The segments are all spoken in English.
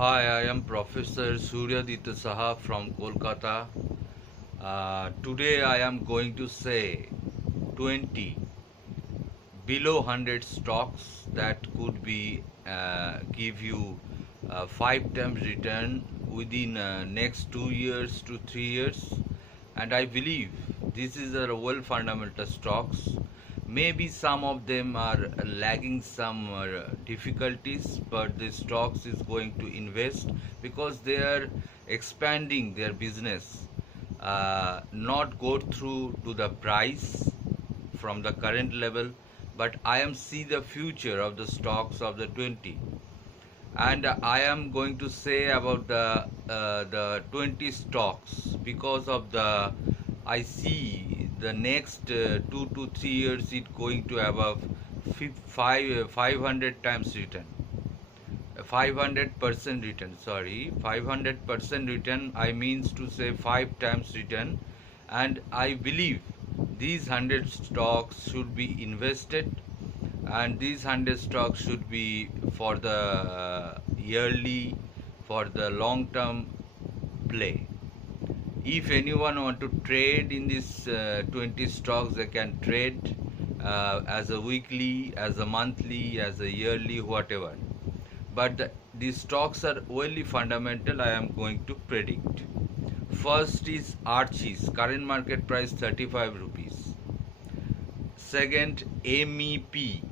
Hi, I am Professor Suryaditya Saha from Kolkata. Today I am going to say 20 below 100 stocks that could be give you 5 times return within next 2 years to 3 years, and I believe this is a well fundamental stocks. Maybe some of them are lagging some difficulties, but the stocks is going to invest because they are expanding their business, not go through to the price from the current level, but I am see the future of the stocks of the 20, and I am going to say about the 20 stocks because of the I see the next 2 to 3 years it going to above 500 times return, 500% return, sorry, 500% return, I means to say 5 times return. And I believe these 100 stocks should be invested, and these 100 stocks should be for the yearly, for the long term play. If anyone want to trade in this 20 stocks, they can trade as a weekly, as a monthly, as a yearly, whatever. But these stocks are only fundamental, I am going to predict. First is Archie's, current market price 35 rupees. Second, MEP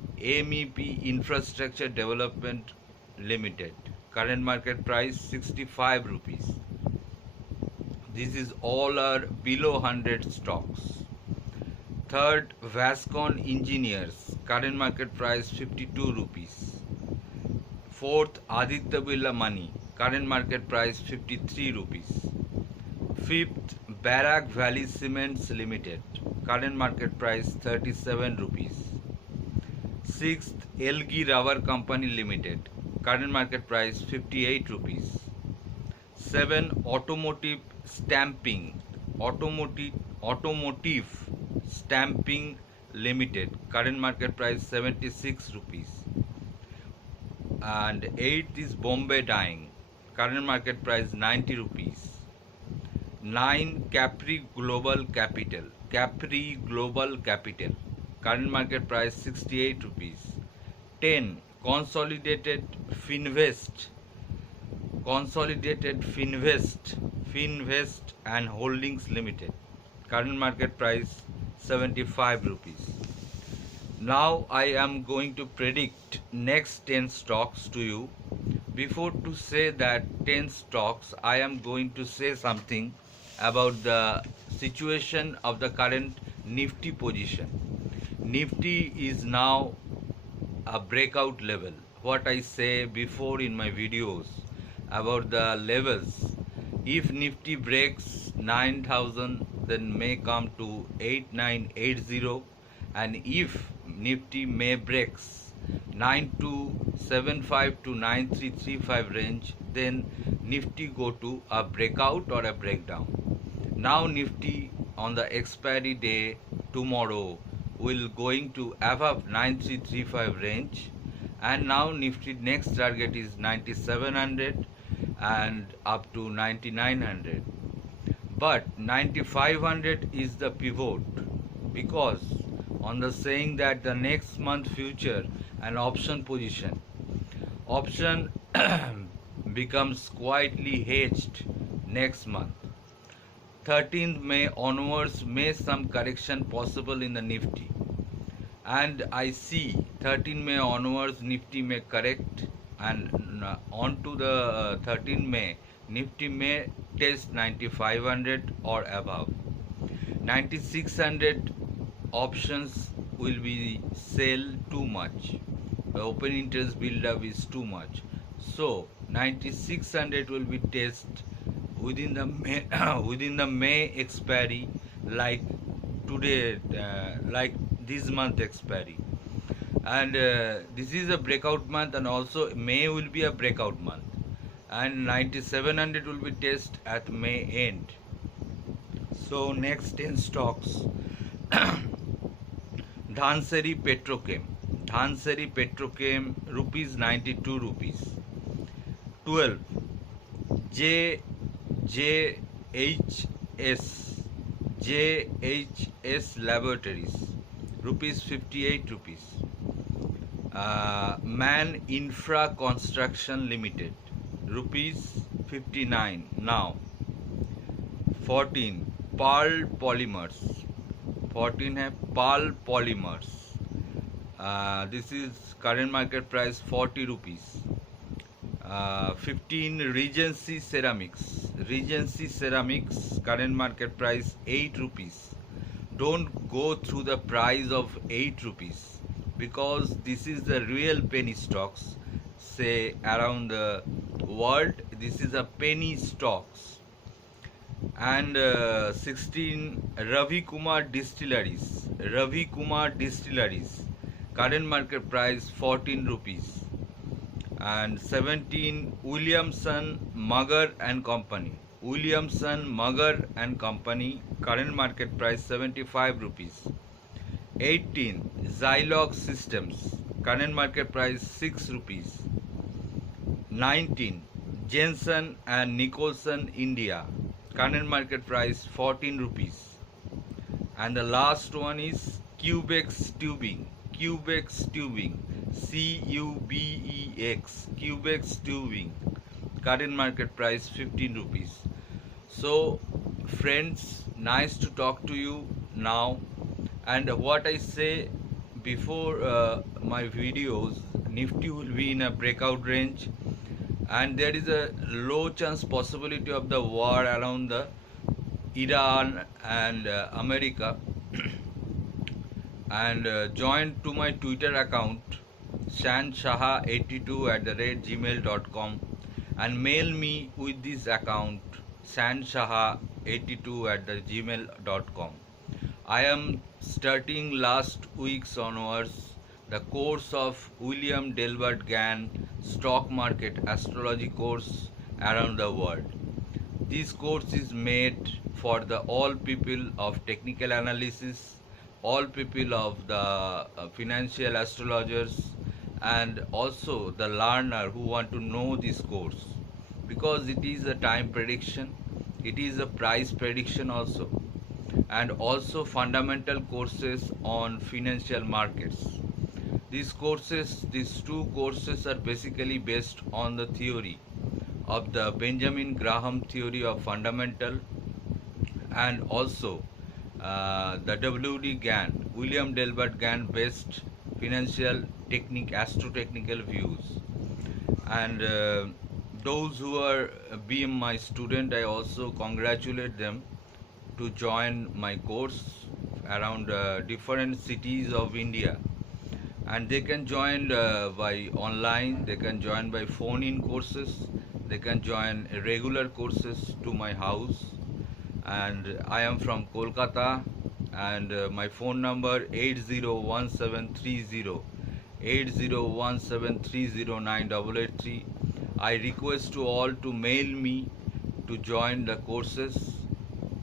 Infrastructure Development Limited, current market price 65 rupees. This is all are below 100 stocks. Third, Vascon Engineers, current market price 52 rupees. Fourth, Aditya Birla Money, current market price 53 rupees. Fifth, Barak Valley Cements Limited, current market price 37 rupees. Sixth, Elgi Rubber Company Limited, current market price 58 rupees. 7, Automotive Stamping Limited, current market price 76 rupees. And 8 is Bombay Dyeing, current market price 90 rupees. 9, Capri Global Capital, current market price 68 rupees. 10, Finvest and Holdings Limited, current market price 75 rupees. Now I am going to predict next 10 stocks to you. Before to say that 10 stocks, I am going to say something about the situation of the current Nifty position. Nifty is now a breakout level. What I say before in my videos about the levels, if Nifty breaks 9,000, then may come to 8980, and if Nifty may breaks 9275 to 9335 range, then Nifty go to a breakout or a breakdown. Now Nifty on the expiry day tomorrow will going to above 9335 range, and now Nifty next target is 9700 and up to 9900. But 9500 is the pivot, because on the saying that the next month future and option position, option becomes quietly hedged next month. 13th May onwards may some correction possible in the Nifty, and I see 13 May onwards Nifty may correct, and on to the 13 May Nifty may test 9500 or above. 9600 options will be sell too much, the open interest build up is too much, so 9600 will be test within the May, within the May expiry, like today, like this month expiry. And this is a breakout month, and also May will be a breakout month, and 9700 will be test at May end. So next 10 stocks. Dhanseri Petrochem, rupees 92 rupees. 12 J J H S JHS Laboratories, rupees 58 rupees. Man Infra Construction Limited, rupees 59 now. 14 Pearl Polymers, 14 है Pearl Polymers. This is current market price 40 rupees. 15 Regency Ceramics, Regency Ceramics, current market price 8 rupees. Don't go through the price of 8 rupees, because this is the real penny stocks. Say around the world, this is a penny stocks. And 16 Ravi Kumar Distilleries, Ravi Kumar Distilleries, current market price 14 rupees. And 17 Williamson Mugger and Company, Williamson Mugger and Company, current market price 75 rupees. 18 Zilog Systems, current market price 6 rupees. 19 Jensen and Nicholson India, current market price 14 rupees. And the last one is Cubex Tubing, Cubex Tubing, CUBEX, Cubex Tubing, current market price 15 rupees. So friends, nice to talk to you now. And what I say before my videos, Nifty will be in a breakout range, and there is a low chance possibility of the war around the Iran and America. And join to my Twitter account shanshaha82@gmail.com and mail me with this account shanshaha82@gmail.com. I am starting last week's onwards the course of William Delbert Gann stock market astrology course around the world. This course is made for the all people of technical analysis, all people of the financial astrologers, and also the learner who want to know this course, because it is a time prediction, it is a price prediction also, and also fundamental courses on financial markets. These two courses are basically based on the theory of the Benjamin Graham theory of fundamental, and also the W.D. Gann, William Delbert Gann based financial technique, astro-technical views. And those who are being my student, I also congratulate them to join my course around different cities of India. And they can join by online, they can join by phone-in courses, they can join regular courses to my house. And I am from Kolkata, and my phone number 801730 I request to all to mail me to join the courses,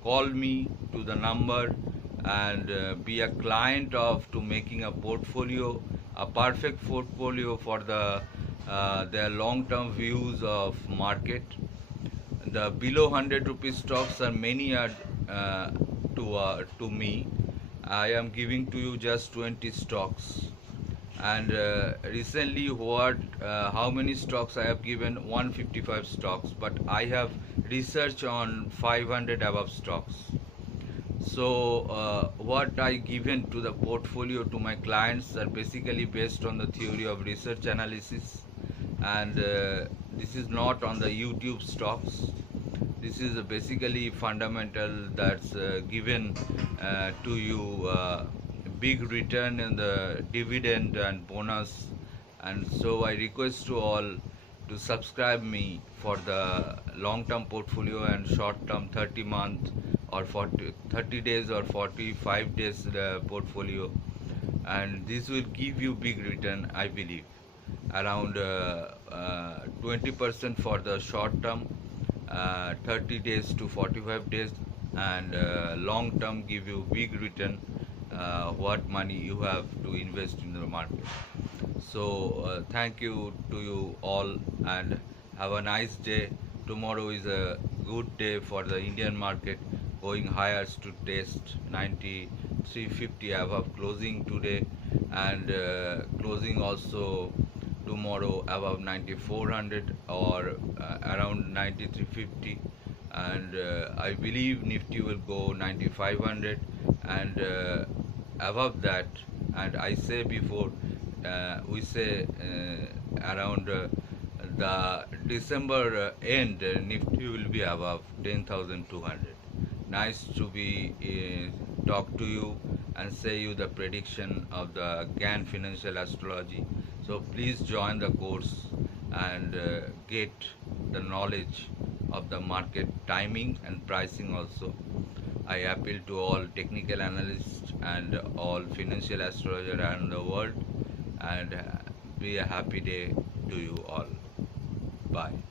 call me to the number, and be a client of to making a portfolio, a perfect portfolio for the their long-term views of market. The below 100 rupees stocks are many are to me. I am giving to you just 20 stocks. And recently how many stocks I have given? 155 stocks, but I have research on 500 above stocks. So what I given to the portfolio to my clients are basically based on the theory of research analysis, and this is not on the YouTube stocks. This is basically fundamental that's given to you big return in the dividend and bonus. And so I request to all to subscribe me for the long-term portfolio and short-term 30-month or 30 days or 45 days portfolio, and this will give you big return, I believe, around 20% for the short term, 30 days to 45 days, and long term give you big return what money you have to invest in the market. So thank you to you all, and Have a nice day. Tomorrow is a good day for the Indian market, going higher to test 9350 above closing today, and closing also tomorrow above 9400 or around 9350. And I believe Nifty will go 9500 and above that. And I say before, we say around the December end, Nifty will be above 10,200. Nice to be talk to you and say you the prediction of the GAN Financial Astrology. So please join the course and get the knowledge of the market timing and pricing also. I appeal to all technical analysts and all financial astrologers around the world, and be a happy day to you all. Bye.